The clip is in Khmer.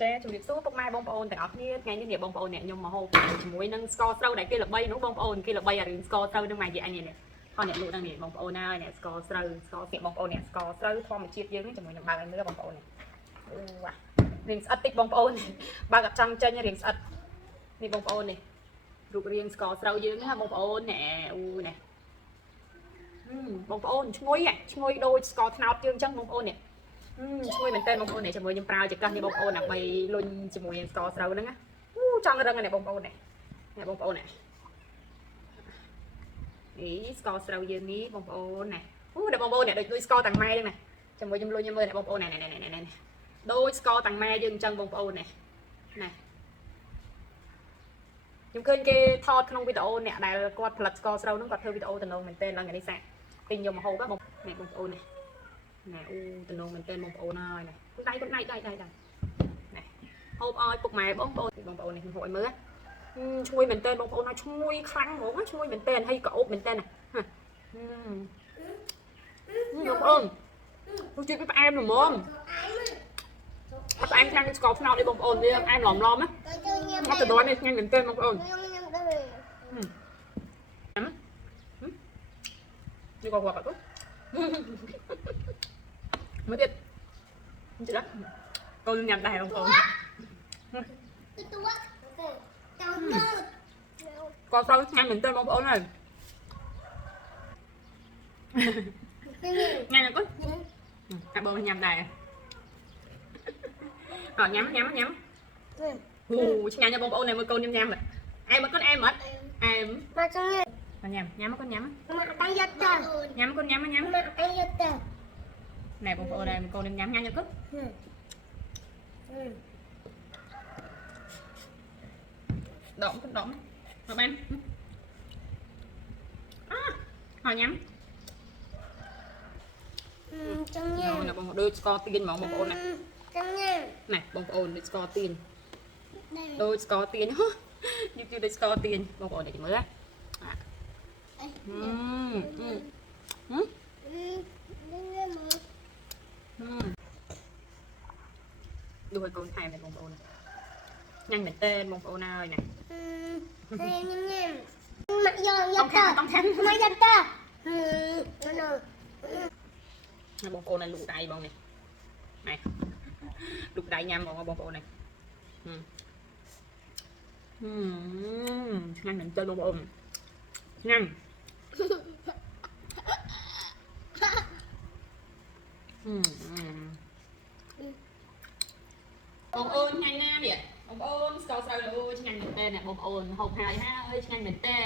ចាជំរាបសួរពុកម៉ែបងប្អូនទាំងអស់គ្នាថ្ងៃនេះបងប្អូនអ្នកខ្ញុំមកហូបជាមួយនឹងស្ករស្រូវដែលគេល្បីនោះបងប្អូនគេល្បីអារឿងស្ករស្រូវនឹងមកនិយាយអញនេះហើយអ្នកលក់ហ្នឹងនេះបងប្អូនហើយអ្នកស្ករស្រូវបងប្អូនអ្នកស្ករស្រូវធម្មជាតិយើងជាមួយនឹងបើកឲ្យមើលបងប្អូននេះអូវ៉ារៀងស្អិតតិចបងប្អូនបើកអត់ចង់ចេញរៀងស្អិតនេះបងប្អូននេះរូបរាងស្ករស្រូវយើងណាបងប្អូនណែអូនេះបងប្អូនឈ្ងុយដូចស្ករត្នោតយើងអញ្ចឹងបងប្អូននេះឈ្ងុយមែនតើបងប្អូននេះជាមួយខ្ញុំប្រើចង្កឹះនេះបងប្អូនដើម្បីលុញជាមួយនឹងស្ករស្រូវហ្នឹងណាចង់រឹងនេះបងប្អូននេះបងប្អូននេះស្ករស្រូវយើងនេះបងប្អូននេះដល់បងប្អូននេះដូចស្ករតាំងម៉ែហ្នឹងណាជាមួយខ្ញុំលុញមើលនេះបងប្អូននេះដូចស្ករតាំងម៉ែយើងអញ្ចឹងបងប្អូននេះណាខ្ញុំឃើញគេថតក្នុងវីដេអូអ្នកដែលគាត់ផលិតស្ករស្រូវហ្នឹងគាត់ធ្វើវីដេអូតំណងមែនតើឡើងថ្ងៃនេះសាក់ពេញយកមកហូបបងប្អូននេះណែតំណងមែនតើបងប្អូនហើយណែដៃនេះហូបឲ្យពុកម៉ែបងប្អូននេះខ្ញុំហូបឲ្យមើលឈ្ងុយមែនតើបងប្អូនណាឈ្ងុយខ្លាំងហ្មងឈ្ងុយមែនតើហើយក៏អូបមែនតើណាបងប្អូនរសជាតិវាផ្អែមល្មមផ្អែមខ្លាំងស្ករត្នោតនេះបងប្អូនវាផ្អែមឡំណាអត់ទៅដល់នេះឆ្ងាញ់មែនតើបងប្អូននេះក៏គាត់បាត់ទៅមើលទៀតជិះដល់កូនញ៉ាំដែរបងប្អូនក៏ស្រូវឆ្ងាញ់មែនតើបងប្អូនហើយញ៉ាំកូនអាបងញ៉ាំដែរអត់ញ៉ាំអូឆ្ងាញ់ណាបងប្អូនnàyមើលកូនញ៉ាំអែមអត់កូនអែមអត់អែមមកចង់ញ៉ាំកូនញ៉ាំតែយកទៅញ៉ាំកូនញ៉ាំតែយកទៅណែបងប្អូនដែរកូនញ៉ាំកូនមកបានហើយញ៉ាំចង់ញ៉ាំបងដូចស្ករទៀនហ្មងបងប្អូនណាចង់ញ៉ាំណែបងប្អូនដូចស្ករទៀនដូចស្ករទៀនយឺតដូចស្ករទៀនបងប្អូននេះមើលណាดูให้กូនថែមបងប្អូនញ៉ាំមែនតើបងប្អូនហើយណាមកយកទៅต้องថែមមកយកទៅបងប្អូនឲ្យលូកដៃបងនេះណែលូកដៃញ៉ាំបងប្អូននេះឆ្ងាញ់មែនតើបងប្អូនញ៉ាំបងប្អូនញ៉ាំណានេះបងប្អូនស្ករស្រូវអូឆ្ងាញ់មែនតើបងប្អូនហូបហើយឆ្ងាញ់មែនតើ